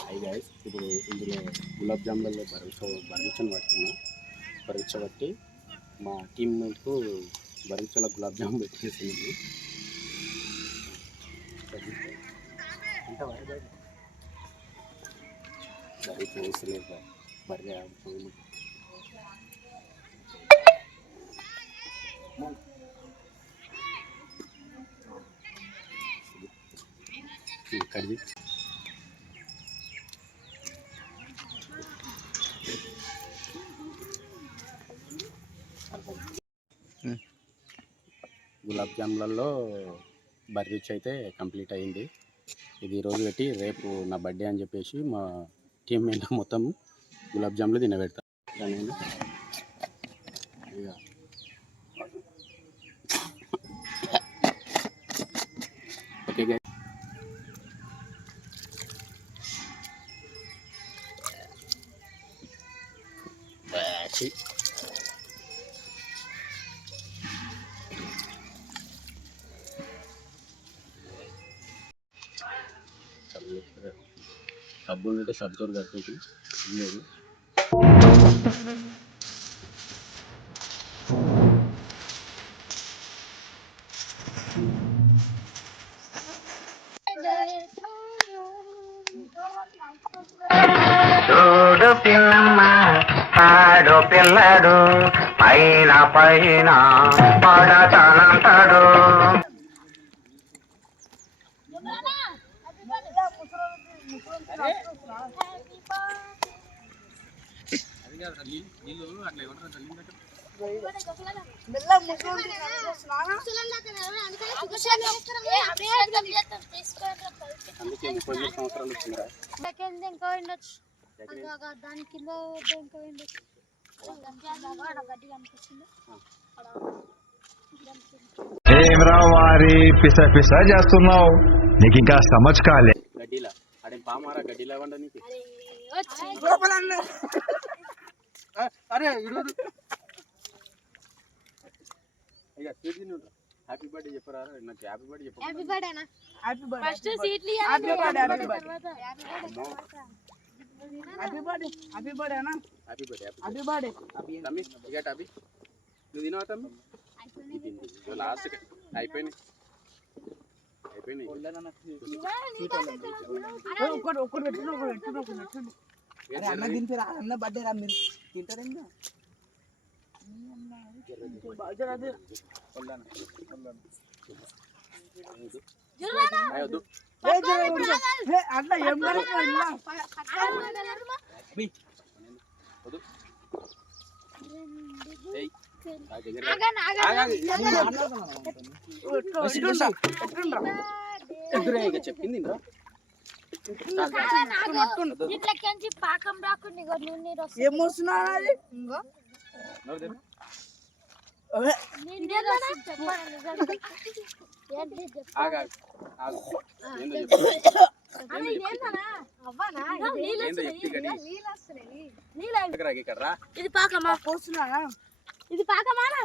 Hi guys ఇప్పుడు ఇందులో గులాబ్ జాములలో భరించ భరించను పడుతున్నా భరించబట్టి మా టీమ్మేట్కు భరించల గులాబ్ జామ్ పెట్టేసింది. అంటే భరించ వేసలేదు బర్రె ఆడుతుంది కడిగి గులాబ్ జాములలో బర్రీచ్ అయితే కంప్లీట్ అయింది. ఇది ఈ రోజు పెట్టి రేపు నా బర్త్డే అని చెప్పేసి మా టీం మీద మొత్తం గులాబ్ జాములు తినబెడతా నేను ఇక ఓకే guys. బాచి. సబ్బులు ఉంటే సబ్బుతో కట్టేసి లేదు చూడు పిల్లమ్మ ఆడు పిల్లడు పైన పైన పడతానంటాడు దాని కింద ఇంకా ఉండొచ్చు ఆడ గడ్డి కనిపిస్తుంది ఏమ్రా వారి పిస పిస చేస్తున్నావు నీకు ఇంకా సమజ్ కాలే గడ్డిలా అడే పామారా గడ్డిలా వండ నీకు. అరే ఇడుగురు ఇక స్వీట్ తిను హ్యాపీ బర్త్డే చెప్పరా నాకు హ్యాపీ బర్త్డే చెప్పు హ్యాపీ బర్త్డేనా హ్యాపీ బర్త్డే ఫస్ట్ సీట్లు Happy birthday, happy birthday. తర్వాత. హ్యాపీ బర్త్డే హ్యాపీ బర్త్డే అన్న. Happy birthday happy happy birthday తమ్మి ఇక టాపీ నువ్వు తినవా తమ్మి? లాస్ట్ అయిపోయినాయి అన్న తింటారా అన్న బర్త్డే రా మీరు తింటారా ఇంకా. అయ్యొద్దు ఏ చెప్పింది ఇట్లకెంచి పాకం రాకుండా ఇగో నూనె నీరు ఏం వస్తున్నా అది ఇంకో ఏంటి ఏందో చెప్పు. అవ్వనా? నీళ్ళు వస్తున్నాయి, నీళ్ళు వస్తున్నాయి. నీళ్ళు ఇక్కడ రా ఇది పాకమా పోస్తున్నా ఇది పాకమానా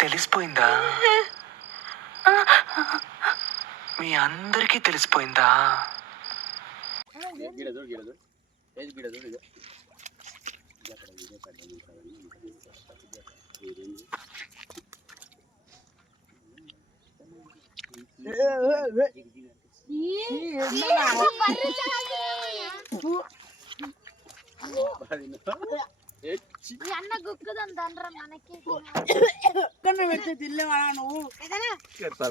తెలిసిపోయిందా మీ అందరికీ తెలిసిపోయిందా. ఈ అన్న గుక్కుదని దండ్రా మనకి. పెడితే తిల్లేవా నువ్వు.